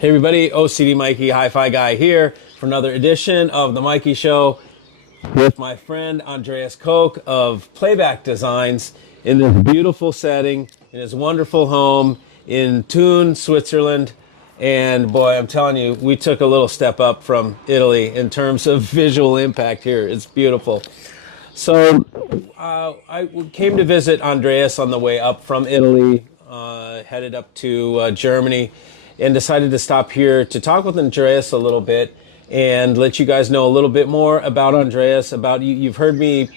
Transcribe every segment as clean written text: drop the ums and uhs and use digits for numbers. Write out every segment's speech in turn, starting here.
Hey everybody, OCD Mikey Hi-Fi Guy here for another edition of The Mikey Show with my friend Andreas Koch of Playback Designs in this beautiful setting, in his wonderful home in Thun, Switzerland. And boy, I'm telling you, we took a little step up from Italy in terms of visual impact here. It's beautiful. So I came to visit Andreas on the way up from Italy, headed up to Germany, and decided to stop here to talk with Andreas a little bit and let you guys know a little bit more about Andreas, about you. You've heard me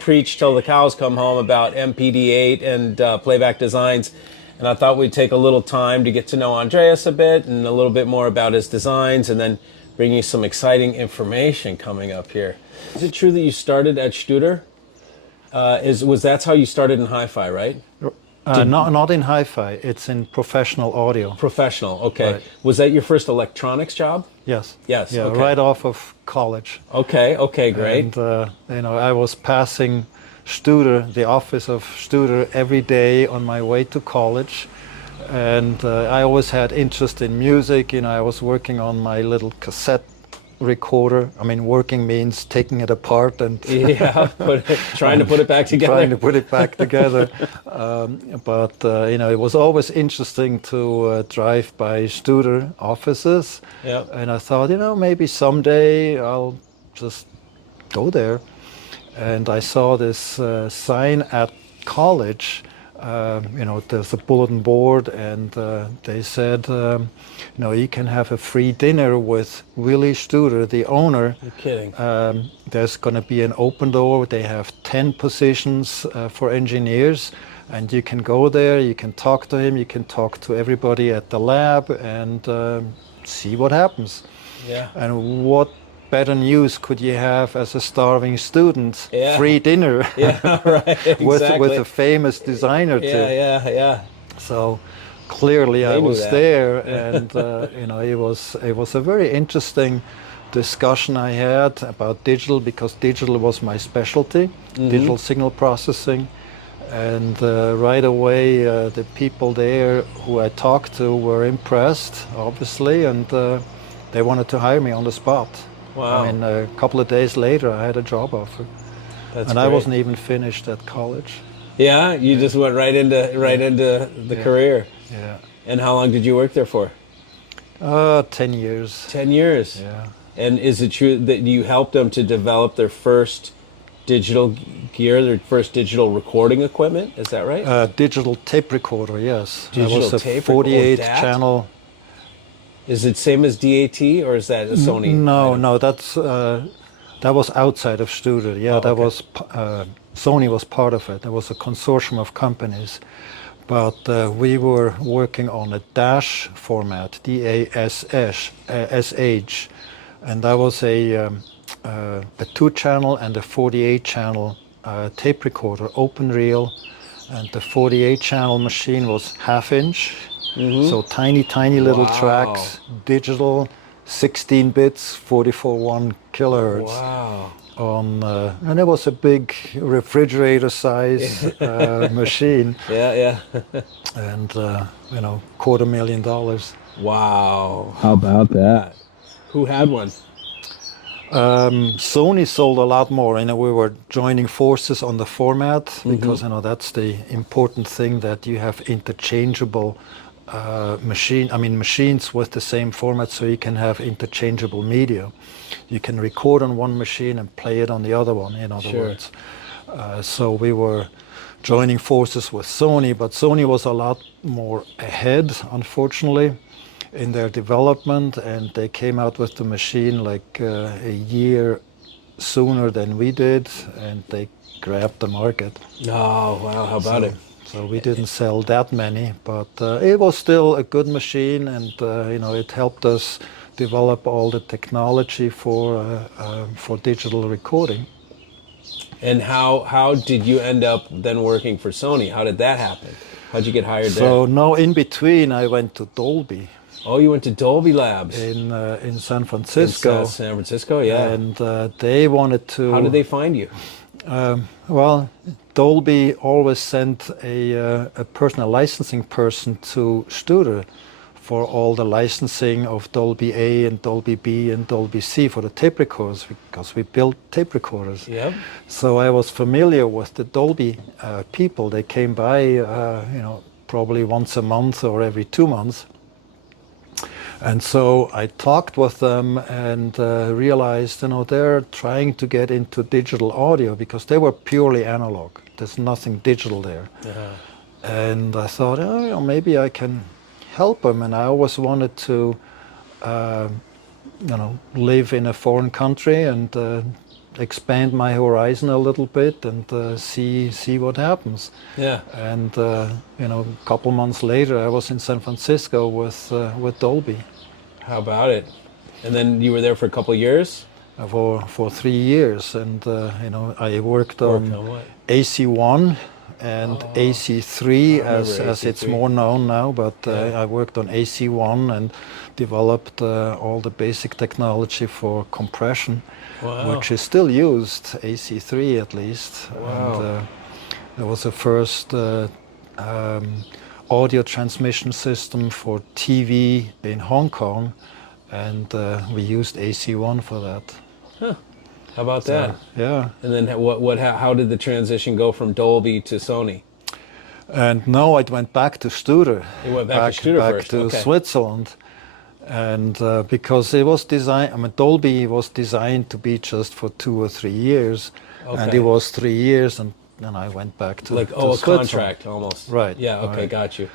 preach till the cows come home about MPD-8 and Playback Designs, and I thought we'd take a little time to get to know Andreas a bit and a little bit more about his designs, and then bring you some exciting information coming up here. Is it true that you started at Studer? That's how you started in hi-fi, right? Not in hi-fi, it's in professional audio. Professional, okay. Right. Was that your first electronics job? Yes. Yes, Yeah, okay. right off of college. Okay, great. And I was passing Studer, the office of Studer, every day on my way to college. And I always had interest in music. I was working on my little cassette recorder. I mean, working means taking it apart and trying to put it back together. Trying to put it back together. It was always interesting to drive by Studer offices. Yeah. And I thought, maybe someday I'll just go there. And I saw this sign at college. There's a bulletin board, and they said, you can have a free dinner with Willy Studer, the owner. You're kidding. There's going to be an open door. They have 10 positions for engineers, and you can go there, you can talk to him, you can talk to everybody at the lab, and see what happens. Yeah. And what better news could you have as a starving student? Yeah. Free dinner. Yeah, right. Exactly. with a famous designer too. Yeah. So clearly I was that. there, and it was a very interesting discussion I had about digital, because digital was my specialty, digital signal processing. And right away the people there who I talked to were impressed, obviously, and they wanted to hire me on the spot. Wow. I mean, a couple of days later, I had a job offer. That's and great. I wasn't even finished at college. Yeah, you just went right into the career. Yeah. And how long did you work there for? 10 years. 10 years. Yeah. And is it true that you helped them to develop their first digital gear, their first digital recording equipment? Is that right? Digital tape recorder, yes. Digital that was a tape 48 recorder, DAT? channel. Is it same as DAT, or is that a Sony? No, that was outside of Studer. Yeah, that was Sony was part of it. There was a consortium of companies, but we were working on a dash format, DASH, and that was a 2-channel and a 48-channel tape recorder, open reel, and the 48-channel machine was half-inch. So tiny little tracks, digital, 16 bits, 44.1 kilohertz. Wow. And it was a big refrigerator size machine. Yeah. And $250,000. Wow. How about that? Who had one? Sony sold a lot more. We were joining forces on the format, because that's the important thing, that you have interchangeable machines with the same format, so you can have interchangeable media. You can record on one machine and play it on the other one, in other words. So we were joining forces with Sony, but Sony was a lot more ahead, unfortunately, in their development, and they came out with the machine like a year sooner than we did, and they grabbed the market. Oh, wow, how about it? So we didn't sell that many, but it was still a good machine, and it helped us develop all the technology for digital recording. And how did you end up then working for Sony? How did that happen? How'd you get hired there? So no, in between I went to Dolby. Oh, you went to Dolby Labs in San Francisco. In San Francisco, yeah. And they wanted to. How did they find you? Well, Dolby always sent a personal licensing person to Studer for all the licensing of Dolby A and Dolby B and Dolby C for the tape recorders, because we built tape recorders. Yep. So I was familiar with the Dolby people. They came by, probably once a month or every 2 months. And so I talked with them and realized, they're trying to get into digital audio because they were purely analog. There's nothing digital there. And I thought, maybe I can help them. And I always wanted to, live in a foreign country and expand my horizon a little bit and see what happens. Yeah. And a couple months later, I was in San Francisco with Dolby. How about it? And then you were there for a couple of years? For 3 years, and I worked on what? AC1 and AC3 as AC3. it's more known now, but I worked on AC1 and developed all the basic technology for compression, which is still used, AC3 at least. Wow. And there was the first audio transmission system for TV in Hong Kong, and we used AC1 for that. Huh. How about that? Yeah. And then how did the transition go from Dolby to Sony? And now I went back to Studer. You went back to Studer back first. to Okay. Switzerland. And because it was designed, Dolby was designed to be just for 2 or 3 years. And Okay. it was 3 years, and then I went back to A Switzerland. contract almost. Right. Yeah, okay, right. got you.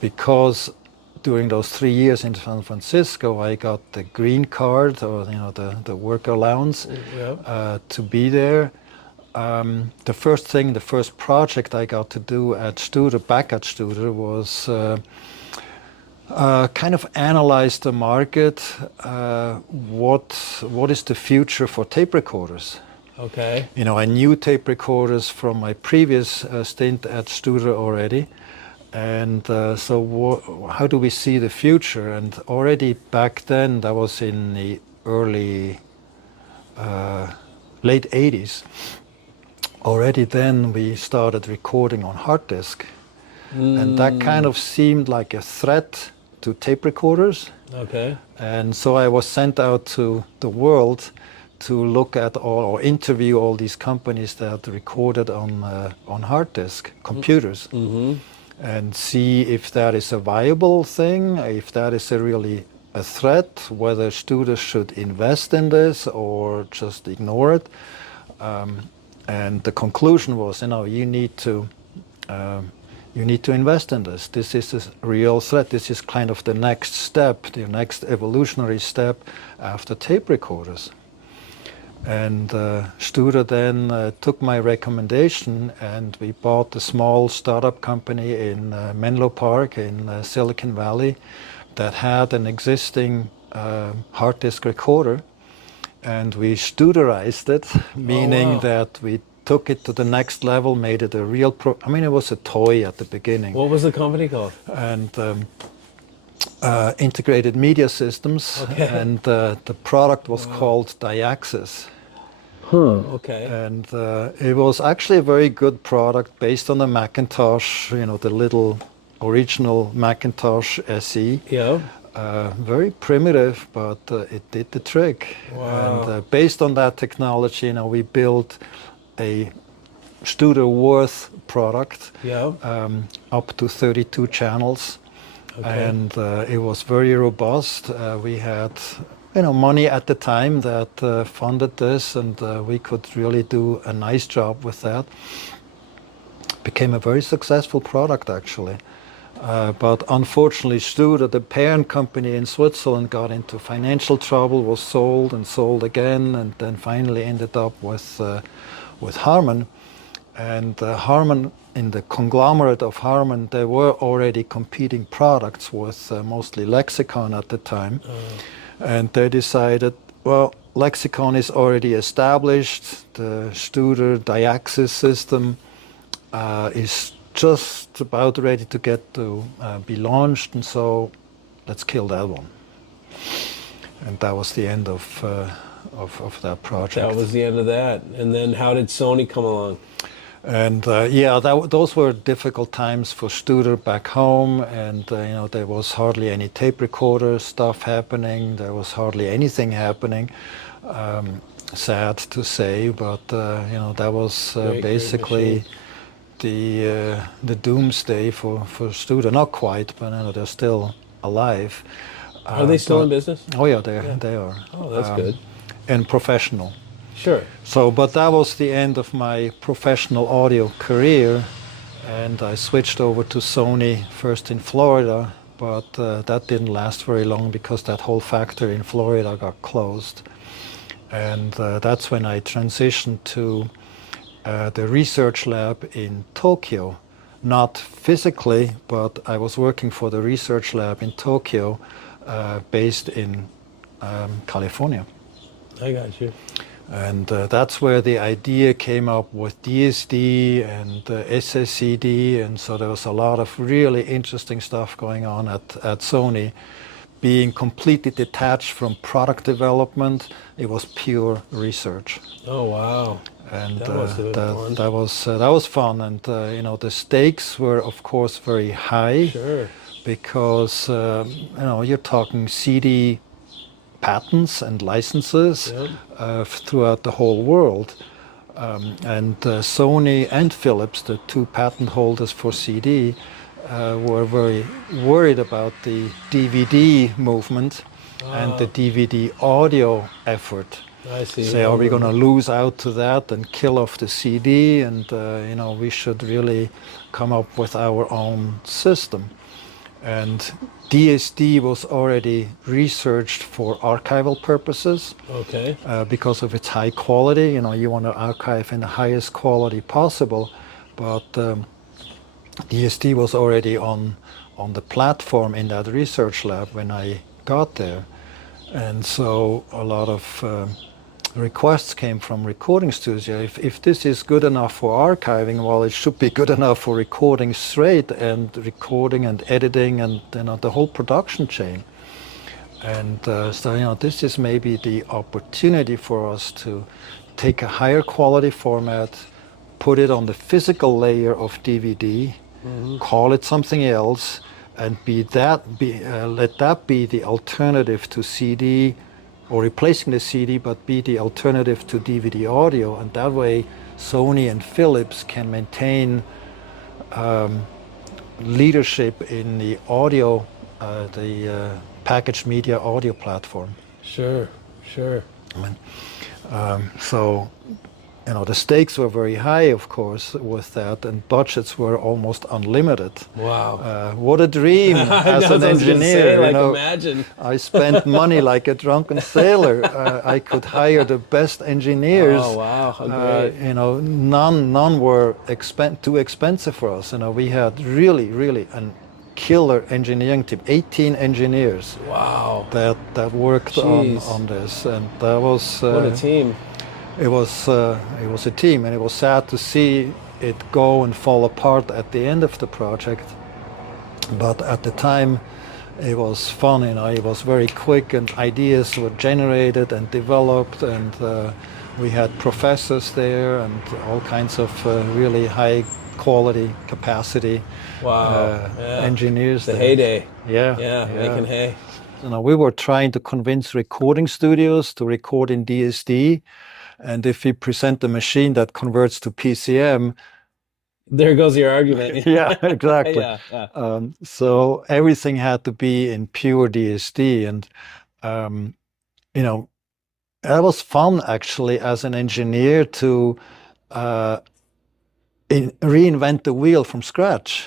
Because during those 3 years in San Francisco, I got the green card, or the work allowance, to be there. The first project I got to do at Studer, back at Studer, was kind of analyze the market. What is the future for tape recorders? Okay. I knew tape recorders from my previous stint at Studer already. And how do we see the future? And already back then, that was in the early, late 80s, already then we started recording on hard disk. And that kind of seemed like a threat to tape recorders. Okay. And so I was sent out to the world to look at or interview all these companies that recorded on hard disk computers. Mm-hmm. And see if that is a viable thing, if that is really a threat, whether Studer should invest in this or just ignore it. And the conclusion was, you need to invest in this. This is a real threat. This is kind of the next step, the next evolutionary step after tape recorders. And Studer then took my recommendation, and we bought a small startup company in Menlo Park in Silicon Valley that had an existing hard disk recorder, and we Studerized it, meaning that we took it to the next level, made it a real it was a toy at the beginning. What was the company called? And Integrated Media Systems, and the product was called Diaxis. Okay. And it was actually a very good product based on the Macintosh, the little original Macintosh SE. Yeah. Very primitive, but it did the trick. Wow. And based on that technology, we built a Studer Worth product, up to 32 channels. Okay. And it was very robust. We had money at the time that funded this, and we could really do a nice job with that. Became a very successful product, actually. But unfortunately, Studer, the parent company in Switzerland, got into financial trouble, was sold and sold again, and then finally ended up with Harman. And Harman, in the conglomerate of Harman, there were already competing products with mostly Lexicon at the time. And they decided, well, Lexicon is already established. The Studer Diaxis system is just about ready to get to be launched, and so let's kill that one. And that was the end of that project. That was the end of that. And then how did Sony come along? And those were difficult times for Studer back home, and there was hardly any tape recorder stuff happening. There was hardly anything happening. Sad to say, but that was basically the doomsday for Studer. Not quite, but they're still alive. Are they still in business? Oh yeah, they are. Oh, that's good. And professional. Sure. So, but that was the end of my professional audio career, and I switched over to Sony first in Florida, but that didn't last very long because that whole factory in Florida got closed. And that's when I transitioned to the research lab in Tokyo. Not physically, but I was working for the research lab in Tokyo, based in California. I got you. And that's where the idea came up with DSD and SSCD, and so there was a lot of really interesting stuff going on at Sony. Being completely detached from product development, it was pure research. Oh wow! And that must have been fun. That was fun, and the stakes were of course very high. Sure. Because you're talking CD patents and licenses throughout the whole world. And Sony and Philips, the two patent holders for CD, were very worried about the DVD movement and the DVD audio effort. I see. Say, are we going to lose out to that and kill off the CD? And we should really come up with our own system. And DSD was already researched for archival purposes. Okay. Because of its high quality. You want to archive in the highest quality possible, but DSD was already on the platform in that research lab when I got there. And so a lot of requests came from recording studios. If this is good enough for archiving, well, it should be good enough for recording straight, and recording and editing and the whole production chain. And so this is maybe the opportunity for us to take a higher quality format, put it on the physical layer of DVD, call it something else, and let that be the alternative to CD, or replacing the CD, but be the alternative to DVD audio. And that way Sony and Philips can maintain leadership in the audio, the packaged media audio platform. Sure. So the stakes were very high, of course, with that, and budgets were almost unlimited. Wow. What a dream as an engineer. Imagine. I spent money like a drunken sailor. I could hire the best engineers. Oh, wow. How great. None were too expensive for us. We had really a killer engineering team, 18 engineers. Wow. That worked on this, and that was what a team. It was a team, and it was sad to see it go and fall apart at the end of the project. But at the time, it was fun. It was very quick, and ideas were generated and developed, and we had professors there and all kinds of really high quality capacity engineers. The heyday. Yeah, making hay. We were trying to convince recording studios to record in DSD. And if we present a machine that converts to PCM, there goes your argument. Yeah, exactly. Yeah. So everything had to be in pure DSD, and that was fun actually as an engineer to reinvent the wheel from scratch.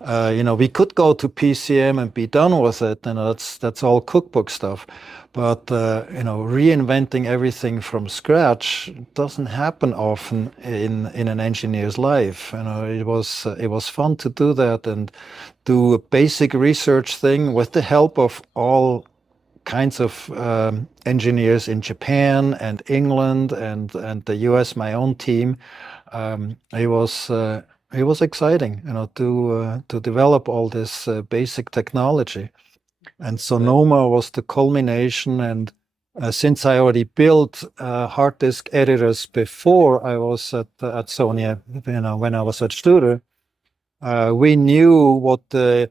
We could go to PCM and be done with it, and that's all cookbook stuff. But reinventing everything from scratch doesn't happen often in an engineer's life. It was fun to do that and do a basic research thing with the help of all kinds of engineers in Japan and England and the US, my own team. It was exciting, to develop all this basic technology. And Sonoma was the culmination, and since I already built hard disk editors before I was at Sony, when I was at Studer, we knew what the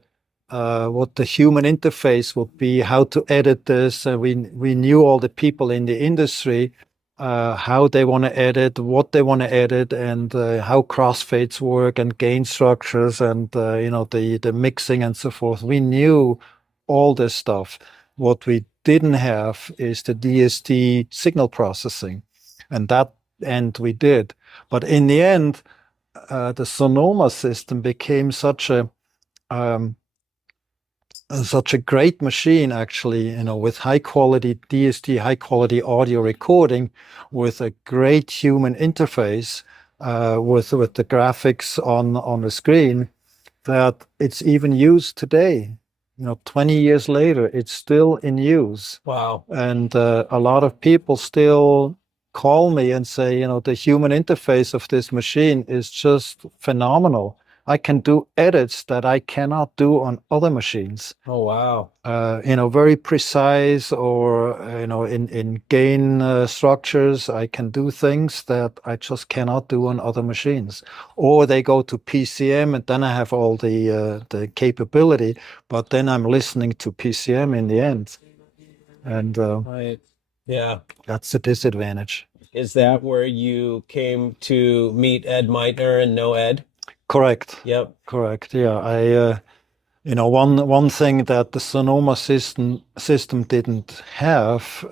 human interface would be, how to edit this. We knew all the people in the industry, how they want to edit, what they want to edit, and how crossfades work and gain structures and the mixing and so forth. We knew all this stuff. What we didn't have is the DSD signal processing, and we did. But in the end, the Sonoma system became such a great machine, actually, with high quality DSD, high quality audio recording, with a great human interface, with the graphics on the screen, that it's even used today. 20 years later, it's still in use. Wow. And a lot of people still call me and say, the human interface of this machine is just phenomenal. I can do edits that I cannot do on other machines. Oh, wow. Very precise, or, in gain structures, I can do things that I just cannot do on other machines. Or they go to PCM, and then I have all the capability, but then I'm listening to PCM in the end. And Right. Yeah. that's a disadvantage. Is that where you came to meet Ed Meitner and know Ed? Correct. Yep. Correct. Yeah. One thing that the Sonoma system didn't have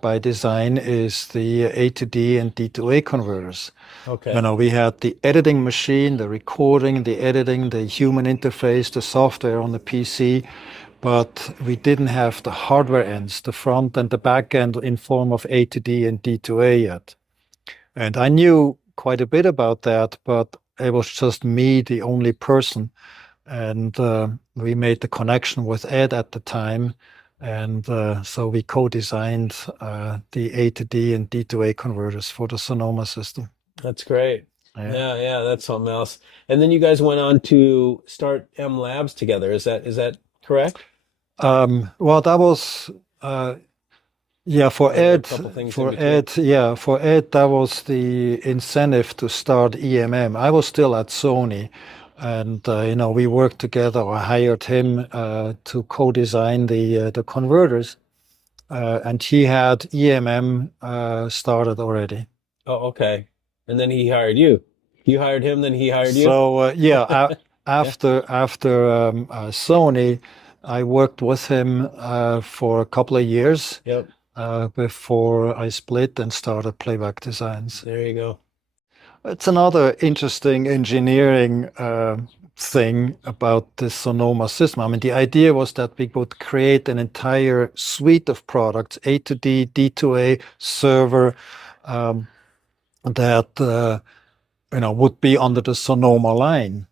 by design is the A to D and D to A converters. Okay. We had the editing machine, the recording, the editing, the human interface, the software on the PC, but we didn't have the hardware ends, the front and the back end in form of A to D and D to A yet. And I knew quite a bit about that, but it was just me, the only person. And we made the connection with Ed at the time. And so we co-designed the A to D and D to A converters for the Sonoma system. That's great. Yeah. Yeah, that's something else. And then you guys went on to start M Labs together. Is that correct? Well, that was for There were a Ed. couple things in For between. Ed, that was the incentive to start EMM. I was still at Sony, and we worked together. I hired him to co-design the converters, and he had EMM started already. Oh, okay. And then he hired you. You hired him, then he hired you? So Yeah. after Sony, I worked with him for a couple of years Yep. before I split and started Playback Designs. There you go. It's another interesting engineering thing about the Sonoma system. I mean, the idea was that we would create an entire suite of products, A to D, D to A, server, that would be under the Sonoma line.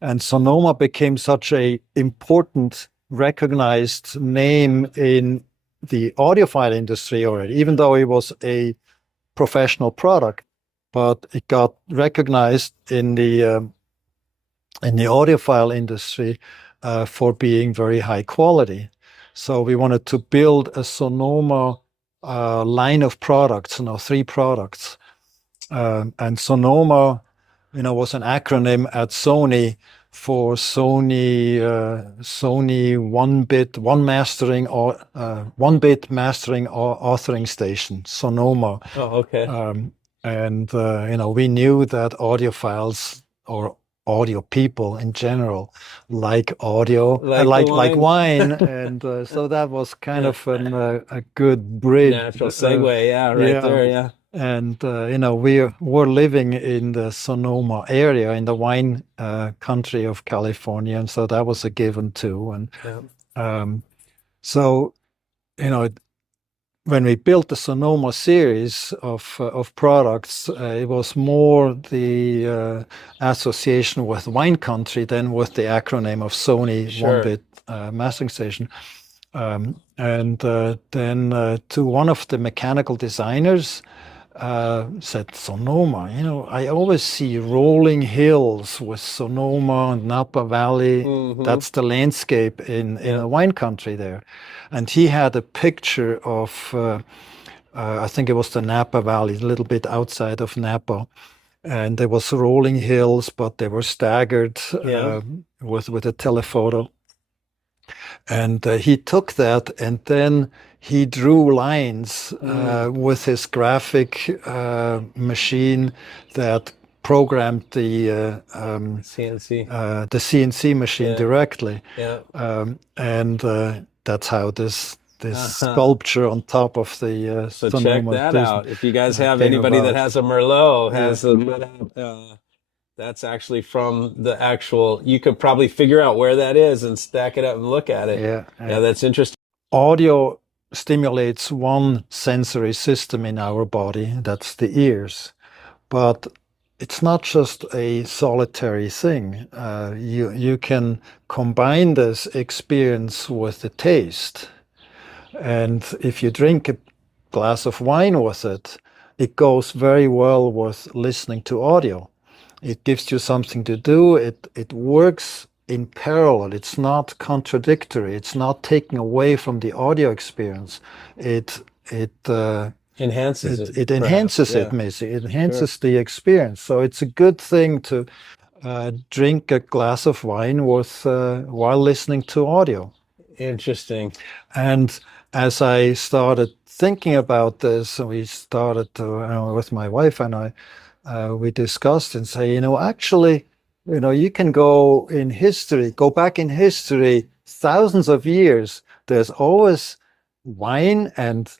And Sonoma became such a important, recognized name in the audiophile industry already, even though it was a professional product, but it got recognized in the audiophile industry for being very high quality. So we wanted to build a Sonoma line of products, 3 products. And Sonoma, was an acronym at Sony for Sony one bit mastering authoring station, Sonoma. Oh, okay. And we knew that audiophiles or audio people in general like audio, Like the like wine. wine, and so that was kind of a good bridge. Natural segue. Yeah, right yeah. there. Yeah. And we're living in the Sonoma area, in the wine country of California, and so that was a given too. And Yeah. so when we built the Sonoma series of products, it was more the association with wine country than with the acronym of Sony Sure. one bit mastering station. And then to one of the mechanical designers, said, Sonoma, I always see rolling hills with Sonoma and Napa Valley. Mhm. That's the landscape in a wine country there. And he had a picture of I think it was the Napa Valley, a little bit outside of Napa. And there was rolling hills, but they were staggered Yeah. with a telephoto. And he took that and then he drew lines with his graphic machine that programmed CNC. the CNC machine Yeah. directly. Yeah. And that's how this Uh-huh. sculpture on top of the So check Sonoma that Disney out. If you guys have came anybody that about. has a Merlot, Yeah, has a that's actually from the actual, you could probably figure out where that is and stack it up and look at it. yeah. Yeah, that's interesting. Audio stimulates one sensory system in our body, that's the ears. But it's not just a solitary thing. You can combine this experience with the taste. And if you drink a glass of wine with it, it goes very well with listening to audio. It gives you something to do. It works in parallel. It's not contradictory. It's not taking away from the audio experience. It it uh, Enhances it, it perhaps. enhances it, Yeah, Missy. It sure. enhances the experience. So it's a good thing to drink a glass of wine with while listening to audio. Interesting. And as I started thinking about this, we started to, with my wife and I, we discussed and say, actually, you can go in history, go back in history, thousands of years. There's always wine and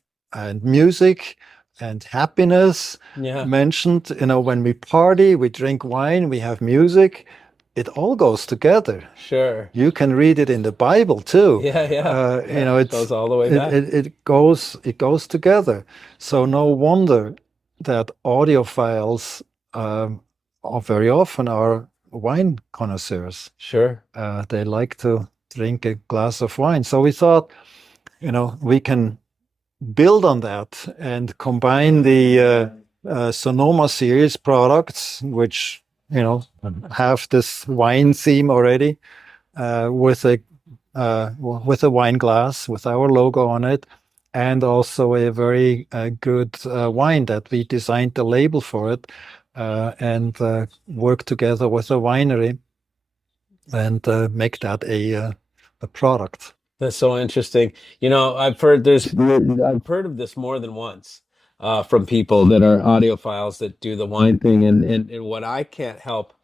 music and happiness Yeah, mentioned. When we party, we drink wine, we have music. It all goes together. sure. You can read it in the Bible too. Yeah, yeah, yeah. It's Goes all the way back. it goes together. So no wonder that audiophiles are very often are wine connoisseurs. Sure. They like to drink a glass of wine. So we thought, we can build on that and combine the Sonoma series products, which have this wine theme already, with a wine glass with our logo on it, and also a very good wine that we designed the label for it, and work together with a winery and make that a product. That's so interesting. I've heard of this more than once from people that are audiophiles that do the wine thing, and what I can't help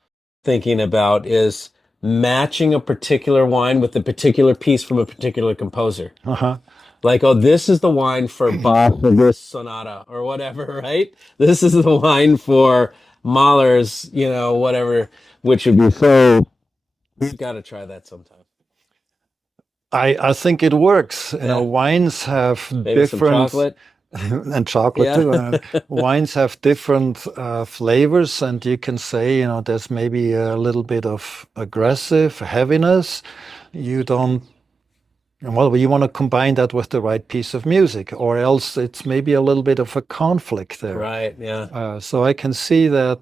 thinking about is matching a particular wine with a particular piece from a particular composer. Uh-huh. Like, oh, this is the wine for Bach for this sonata or whatever, right? This is the wine for Mahler's, whatever, which would be so. We've got to try that sometime. I think it works. Yeah, Wines have maybe some different, chocolate. and chocolate Yeah. too. Wines have different flavors, and you can say, there's maybe a little bit of aggressive heaviness. You don't, well, you want to combine that with the right piece of music, or else it's maybe a little bit of a conflict there. Right, yeah. So I can see that,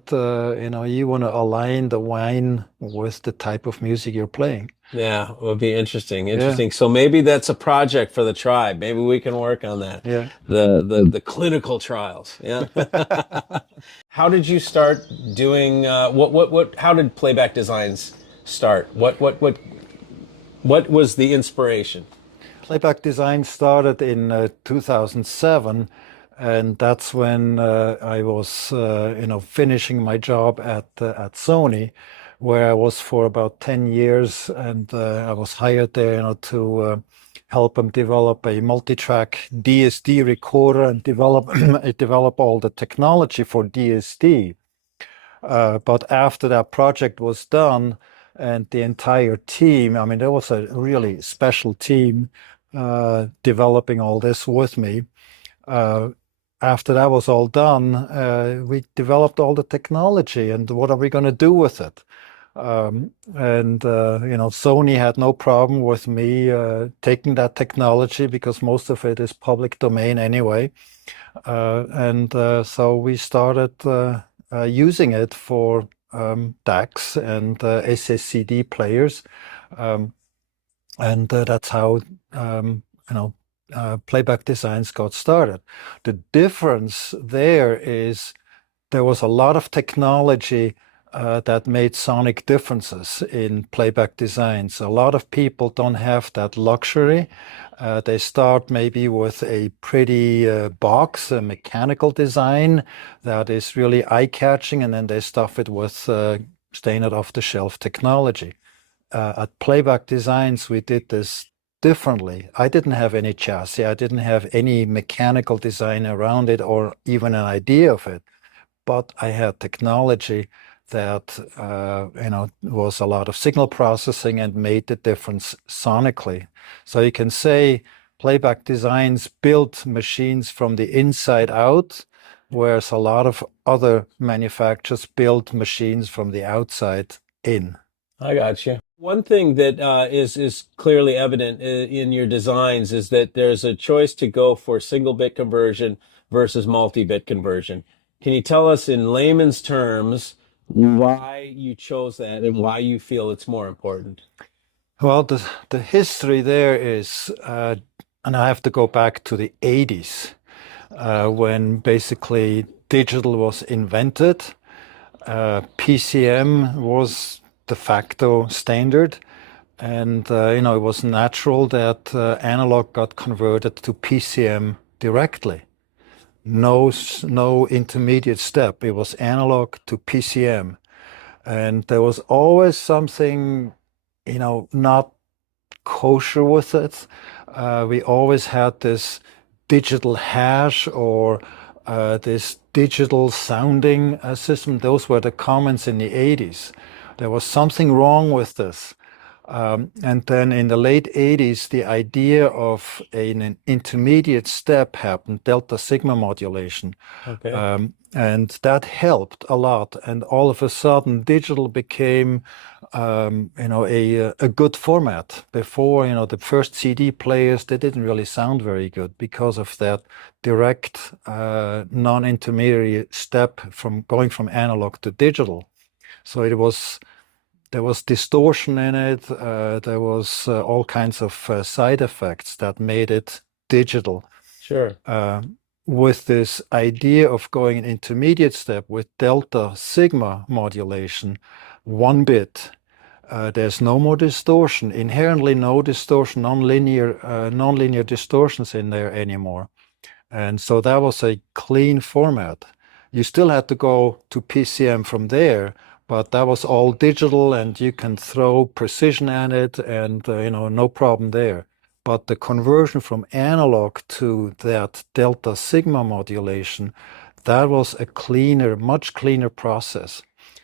you want to align the wine with the type of music you're playing. Yeah, it would be interesting. Interesting. So maybe that's a project for the tribe. Maybe we can work on that. Yeah. The clinical trials. Yeah. How did you start doing how did Playback Designs start? What was the inspiration? Playback Design started in 2007, and that's when I was, finishing my job at Sony, where I was for about 10 years, and I was hired there, to help them develop a multi-track DSD recorder and develop all the technology for DSD. But after that project was done, and the entire team, I mean, there was a really special team developing all this with me. After that was all done, we developed all the technology and what are we going to do with it? Sony had no problem with me taking that technology because most of it is public domain anyway. So we started using it for DACs and SSCD players. That's how Playback Designs got started. The difference there is there was a lot of technology that made sonic differences in playback designs. A lot of people don't have that luxury. They start maybe with a pretty box, a mechanical design that is really eye-catching, and then they stuff it with standard off-the-shelf technology. At Playback Designs, we did this differently. I didn't have any chassis. I didn't have any mechanical design around it or even an idea of it, but I had technology that was a lot of signal processing and made the difference sonically. So you can say Playback Designs built machines from the inside out, whereas a lot of other manufacturers built machines from the outside in. I got you. One thing that is clearly evident in your designs is that there's a choice to go for single bit conversion versus multi-bit conversion. Can you tell us in layman's terms why you chose that and why you feel it's more important? Well, the history there is, and I have to go back to the 80s, when basically digital was invented. PCM was de facto standard, and it was natural that analog got converted to PCM directly. No intermediate step. It was analog to PCM, and there was always something, not kosher with it. We always had this digital hash or this digital sounding system. Those were the comments in the 80s. There was something wrong with this. And then in the late 80s, the idea of an intermediate step happened, delta sigma modulation. Okay. And that helped a lot. And all of a sudden, digital became, a good format. Before, the first CD players, they didn't really sound very good because of that direct, non-intermediate step from going from analog to digital. So there was distortion in it. There was all kinds of side effects that made it digital. Sure. With this idea of going an intermediate step with delta sigma modulation, 1 bit, there's no more distortion, inherently no distortion, nonlinear distortions in there anymore. And so that was a clean format. You still had to go to PCM from there, but that was all digital and you can throw precision at it and, no problem there. But the conversion from analog to that delta sigma modulation, that was a cleaner, much cleaner process.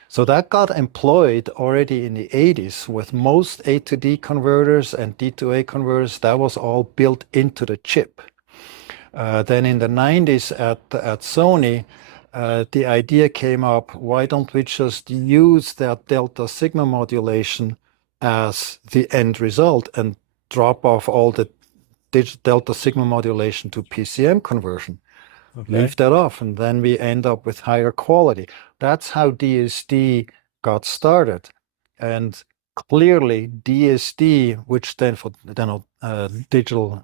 So that got employed already in the 80s with most A to D converters and D to A converters. That was all built into the chip. Then in the 90s at Sony, the idea came up, why don't we just use that delta sigma modulation as the end result and drop off all the delta sigma modulation to PCM conversion? Okay. Leave that off, and then we end up with higher quality. That's how DSD got started. And clearly DSD, which stands for digital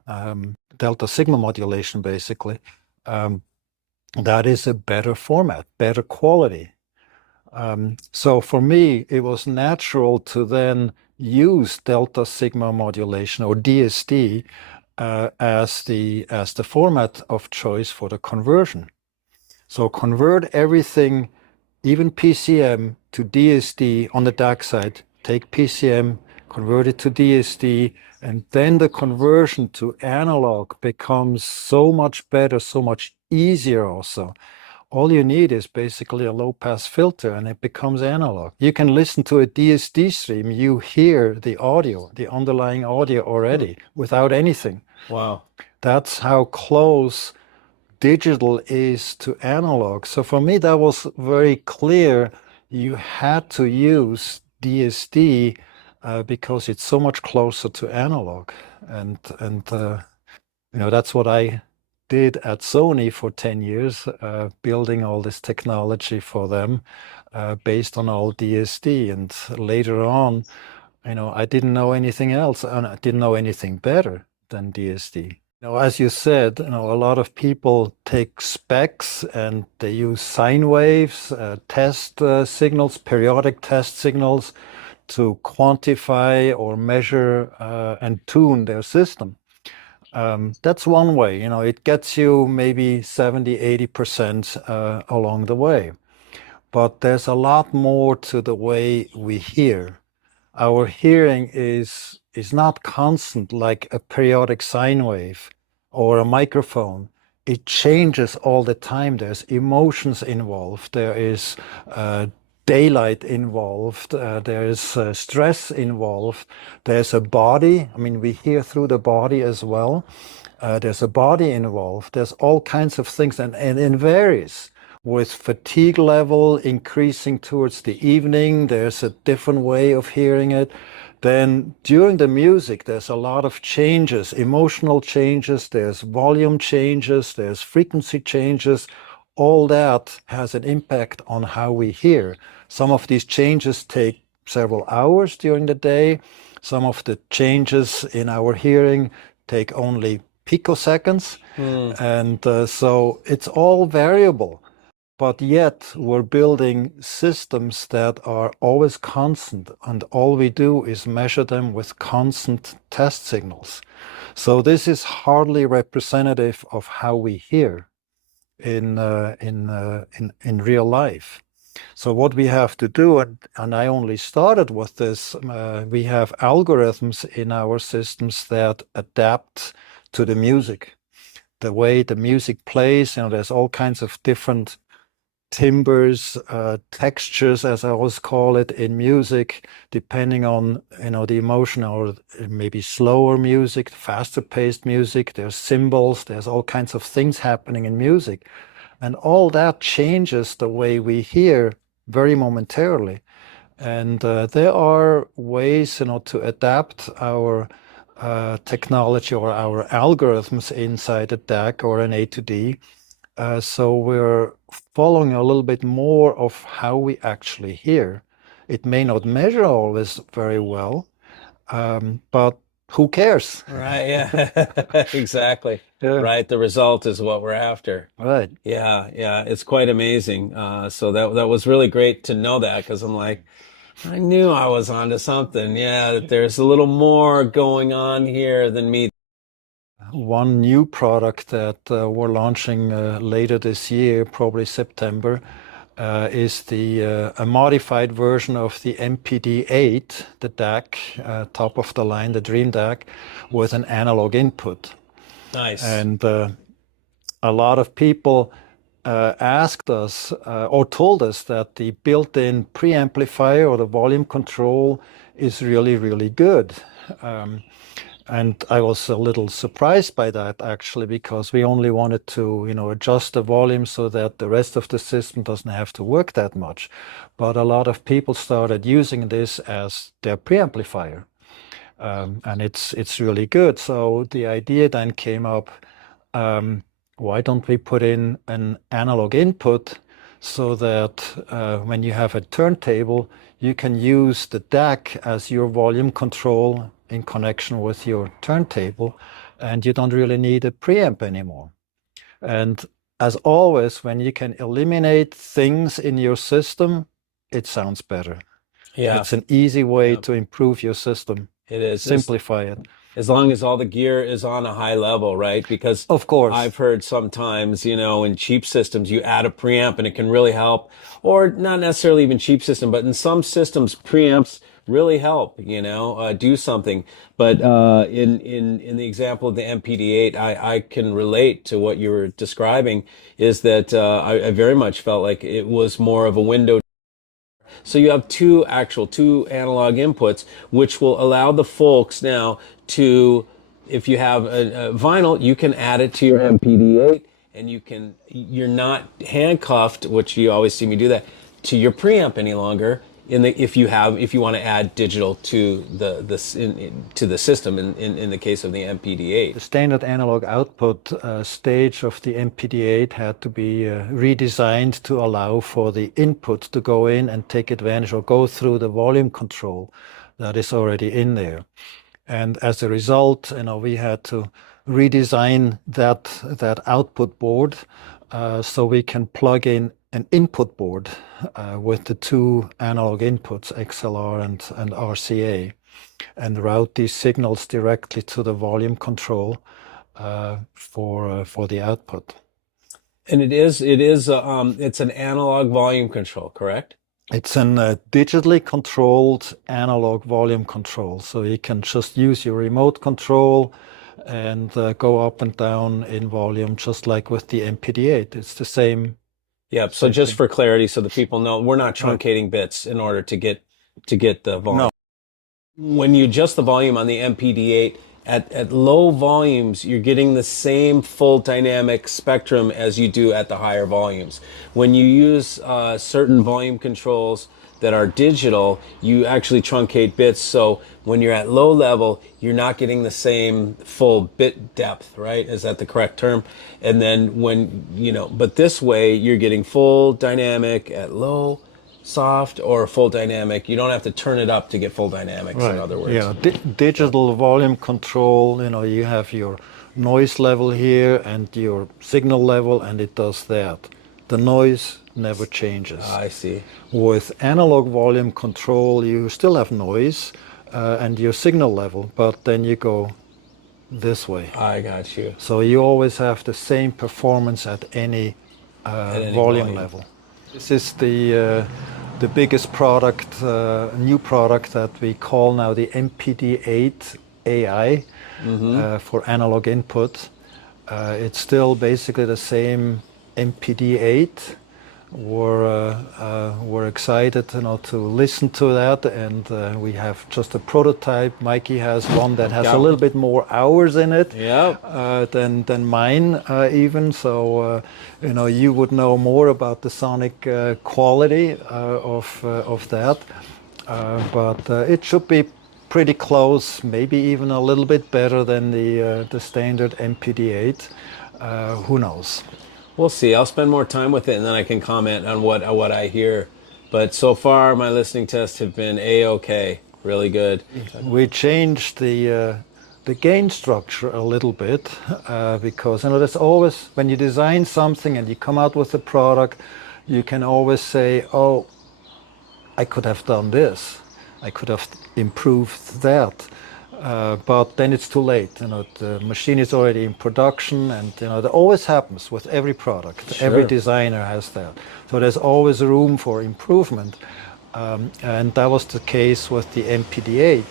delta sigma modulation, basically, that is a better format, better quality. So for me, it was natural to then use delta sigma modulation or DSD as the format of choice for the conversion. So convert everything, even PCM, to DSD on the DAC side. Take PCM, convert it to DSD, and then the conversion to analog becomes so much better, so much easier also. All you need is basically a low-pass filter and it becomes analog. You can listen to a DSD stream, you hear the audio, the underlying audio already without anything. Wow. That's how close digital is to analog. So for me, that was very clear. You had to use DSD because it's so much closer to analog. And that's what I did at Sony for 10 years, building all this technology for them based on all DSD. And later on, I didn't know anything else, and I didn't know anything better than DSD. As you said, a lot of people take specs and they use sine waves, test signals, periodic test signals to quantify or measure and tune their system. That's one way. It gets you maybe 70, 80% along the way. But there's a lot more to the way we hear. Our hearing is not constant like a periodic sine wave or a microphone. It changes all the time. There's emotions involved. There is daylight involved. There is stress involved. There's a body. I mean, we hear through the body as well. There's a body involved. There's all kinds of things, and it varies with fatigue level increasing towards the evening. There's a different way of hearing it. Then during the music, there's a lot of changes, emotional changes, there's volume changes, there's frequency changes. All that has an impact on how we hear. Some of these changes take several hours during the day. Some of the changes in our hearing take only picoseconds. And so it's all variable. But yet we're building systems that are always constant, and all we do is measure them with constant test signals. So this is hardly representative of how we hear in real life. So what we have to do, and I only started with this, we have algorithms in our systems that adapt to the music. The way the music plays, there's all kinds of different timbres, textures, as I always call it, in music, depending on the emotion, or maybe slower music, faster paced music. There's cymbals, there's all kinds of things happening in music, and all that changes the way we hear very momentarily. And there are ways to adapt our technology or our algorithms inside a DAC or an A to D. So we're following a little bit more of how we actually hear. It may not measure always very well, but who cares? Right, yeah. Exactly. Yeah. Right. The result is what we're after. Right. Yeah, yeah. It's quite amazing. So that was really great to know that, because I'm like, I knew I was onto something. Yeah, that there's a little more going on here than me. One new product that we're launching later this year, probably September, is a modified version of the MPD-8, the DAC, top of the line, the Dream DAC, with an analog input. Nice. And a lot of people asked us or told us that the built-in preamplifier or the volume control is really, really good. And I was a little surprised by that, actually, because we only wanted to, adjust the volume so that the rest of the system doesn't have to work that much. But a lot of people started using this as their preamplifier, and it's really good. So the idea then came up: why don't we put in an analog input so that when you have a turntable, you can use the DAC as your volume control in connection with your turntable, and you don't really need a preamp anymore. And as always, when you can eliminate things in your system, it sounds better. Yeah. It's an easy way to improve your system. It is. Simplify it. As long as all the gear is on a high level, right? Because of course, I've heard sometimes, in cheap systems, you add a preamp and it can really help, or not necessarily even cheap system, but in some systems, preamps really help, do something. But in the example of the MPD-8, I can relate to what you were describing, is that I very much felt like it was more of a window. So you have two analog inputs, which will allow the folks now to, if you have a vinyl, you can add it to your MPD-8, and you're not handcuffed, which you always see me do that, to your preamp any longer. If you want to add digital to the system in the case of the MPD-8. The standard analog output stage of the MPD-8 had to be redesigned to allow for the input to go in and take advantage or go through the volume control that is already in there. And as a result, we had to redesign that output board so we can plug in an input board with the two analog inputs, XLR and RCA, and route these signals directly to the volume control for the output. And it's an analog volume control, correct? It's a digitally controlled analog volume control. So you can just use your remote control and go up and down in volume, just like with the MPD-8. It's the same. Yeah. So just for clarity, so the people know, we're not truncating bits in order to get the volume. No. When you adjust the volume on the MPD-8 at low volumes, you're getting the same full dynamic spectrum as you do at the higher volumes. When you use certain volume controls that are digital, you actually truncate bits. So when you're at low level, you're not getting the same full bit depth, right? Is that the correct term? And then but this way you're getting full dynamic at low, soft, or full dynamic. You don't have to turn it up to get full dynamics, right. In other words. Yeah, digital volume control, you have your noise level here and your signal level, and it does that. The noise never changes. I see. With analog volume control, you still have noise and your signal level, but then you go this way. I got you. So you always have the same performance at any volume level. This is the biggest product, new product that we call now the MPD-8 AI for analog input. It's still basically the same MPD-8. We're excited, to listen to that, and we have just a prototype. Mikey has one that has a little bit more hours in it than mine even. So you would know more about the sonic quality of that, but it should be pretty close, maybe even a little bit better than the standard MPD-8. Who knows? We'll see. I'll spend more time with it, and then I can comment on what I hear. But so far, my listening tests have been A-OK, really good. We changed the gain structure a little bit because there's always, when you design something and you come out with a product, you can always say, "Oh, I could have done this. I could have improved that." But then it's too late. The machine is already in production, and that always happens with every product. Sure. Every designer has that. So there's always room for improvement, and that was the case with the MPD-8.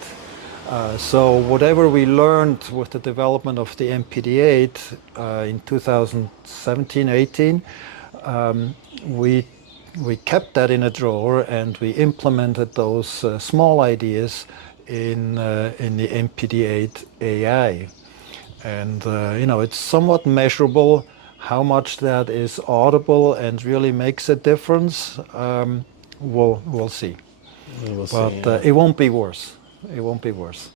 So whatever we learned with the development of the MPD-8 in 2017-18, we kept that in a drawer, and we implemented those small ideas in the MPD-8 AI, and it's somewhat measurable how much that is audible and really makes a difference. We'll see. We'll but see, yeah. It won't be worse. It won't be worse.